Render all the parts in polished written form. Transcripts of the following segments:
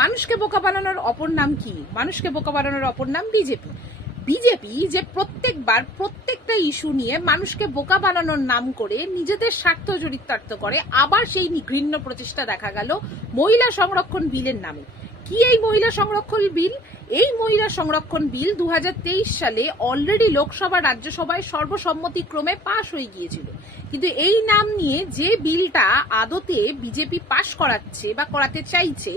মানুষকে বোকা বানানোর অপর নাম কি? মানুষকে বোকা বানানোর অপর নাম বিজেপি। বিজেপি যে প্রত্যেকবার প্রত্যেকটা ইস্যু নিয়ে মানুষকে বোকা বানানোর নাম করে নিজেদের স্বার্থ চরিতার্থ করে, আবার সেই ঘৃণ্য প্রচেষ্টা দেখা গেল মহিলা সংরক্ষণ বিলের নামে। কি এই মহিলা সংরক্ষণ বিল? এই মহিলা সংরক্ষণ বিল 2023 সালে অলরেডি লোকসভা রাজ্যসভায় সর্বসম্মতিক্রমে পাশ হয়ে গিয়েছিল, কিন্তু এই নাম নিয়ে যে বিলটা আদতে বিজেপি পাশ করাচ্ছে বা করাতে চাইছে,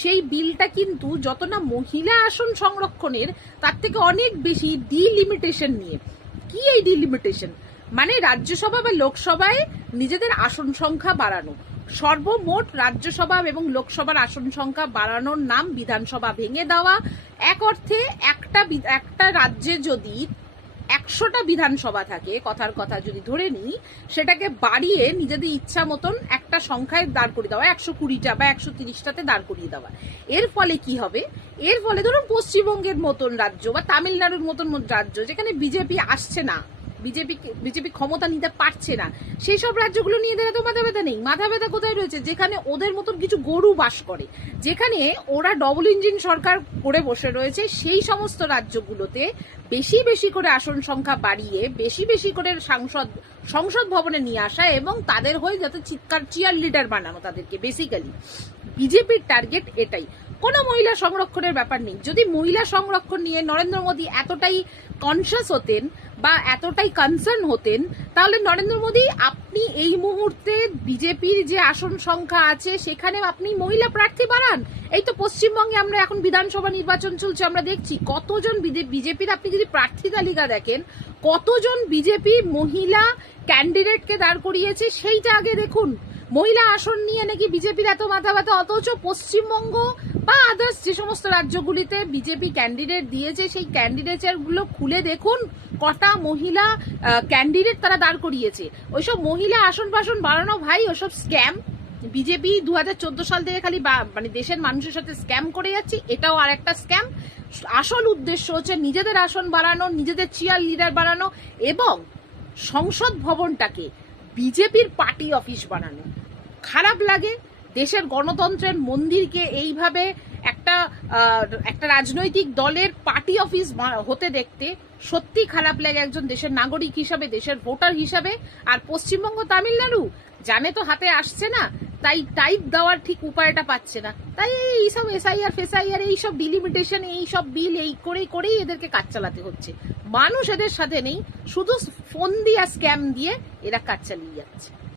সেই বিলটা কিন্তু যত না মহিলা আসন সংরক্ষণের, তার থেকে অনেক বেশি ডিলিমিটেশন নিয়ে। কি এই ডিলিমিটেশন? মানে রাজ্যসভা বা লোকসভায় নিজেদের আসন সংখ্যা বাড়ানো। সর্বমোট রাজ্যসভা এবং লোকসভার আসন সংখ্যা বাড়ানোর নাম বিধানসভা ভেঙে দেওয়া। এক অর্থে একটা রাজ্যে যদি 100টা বিধানসভা থাকে, কথার কথা যদি ধরে নিই, সেটাকে বাড়িয়ে নিজেদের ইচ্ছা মতন একটা সংখ্যায় দাঁড় করিয়ে দেওয়া, 120টা বা 130টাতে দাঁড় করিয়ে দেওয়া। এর ফলে কি হবে? এর ফলে ধরুন পশ্চিমবঙ্গের মতন রাজ্য বা তামিলনাড়ুর মতন রাজ্য, যেখানে বিজেপি আসছে না, বিজেপি ক্ষমতা নিতে পারছে না, সেই সব রাজ্যগুলো নিয়ে এদের তো মাথা ব্যথা নেই। মাথা ব্যথা কোথায় রয়েছে? যেখানে ওদের মতন কিছু গরু বাস করে, যেখানে ওরা ডবল ইঞ্জিন সরকার করে বসে রয়েছে, সেই সমস্ত রাজ্যগুলোতে বেশি বেশি করে আসন সংখ্যা বাড়িয়ে বেশি বেশি করে সংসদ ভবনে নিয়ে আসা এবং তাদের হয়ে যাতে চিয়ার লিডার বানানো তাদেরকে। বেসিক্যালি বিজেপির টার্গেট এটাই। কোনো মহিলা সংরক্ষণের ব্যাপার নেই। যদি মহিলা সংরক্ষণ নিয়ে নরেন্দ্র মোদী এতটাই কনসিয়াস হতেন বা এতটাই কনসার্ন হতেন, তাহলে নরেন্দ্র মোদী আপনি এই মুহূর্তে বিজেপির যে আসন সংখ্যা আছে সেখানে আপনি মহিলা প্রার্থী বাড়ান। এই তো পশ্চিমবঙ্গে আমরা এখন বিধানসভা নির্বাচন চলছে, আমরা দেখছি কতজন বিজেপির, আপনি যদি প্রার্থী তালিকা দেখেন, কতজন বিজেপি মহিলা ক্যান্ডিডেটকে দাঁড় করিয়েছে সেইটা আগে দেখুন। মহিলা আসন নিয়ে নাকি বিজেপির এত মাথা ব্যথা, অথচ পশ্চিমবঙ্গ বা আদার্স যে সমস্ত রাজ্যগুলিতে বিজেপি ক্যান্ডিডেট দিয়েছে, সেই ক্যান্ডিডেট গুলো খুলে দেখুন কটা মহিলা ক্যান্ডিডেট তারা দাঁড় করিয়েছে। ওইসব মহিলা আসন বাসন বাড়ানো ভাই, ওসব স্ক্যাম। বিজেপি 2014 সাল থেকে খালি মানে দেশের মানুষের সাথে স্ক্যাম করে যাচ্ছে, এটাও আর একটা স্ক্যাম। আসল উদ্দেশ্য হচ্ছে নিজেদের আসন বাড়ানো, নিজেদের চিয়ার লিডার বাড়ানো এবং সংসদ ভবনটাকে বিজেপির পার্টি অফিস বানানো। খারাপ লাগে দেশের গণতন্ত্রের মন্দিরকে এইভাবে একটা রাজনৈতিক দলের পার্টি অফিস হতে দেখতে। সত্যি খারাপ লাগে একজন দেশের নাগরিক হিসাবে, দেশের ভোটার হিসাবে। আর পশ্চিমবঙ্গ তামিলনাড়ু জানে তো হাতে আসছে না, তাই টাইপ দেওয়ার ঠিক উপায়টা পাচ্ছে না, তাই এইসব এসআইআর এইসব ডিলিমিটেশন এইসব বিল এই করেই এদেরকে কাজ চালাতে হচ্ছে। মানুষ এদের সাথে নেই, শুধু ফোন দিয়ে স্ক্যাম দিয়ে এরা কাজ চালিয়ে যাচ্ছে।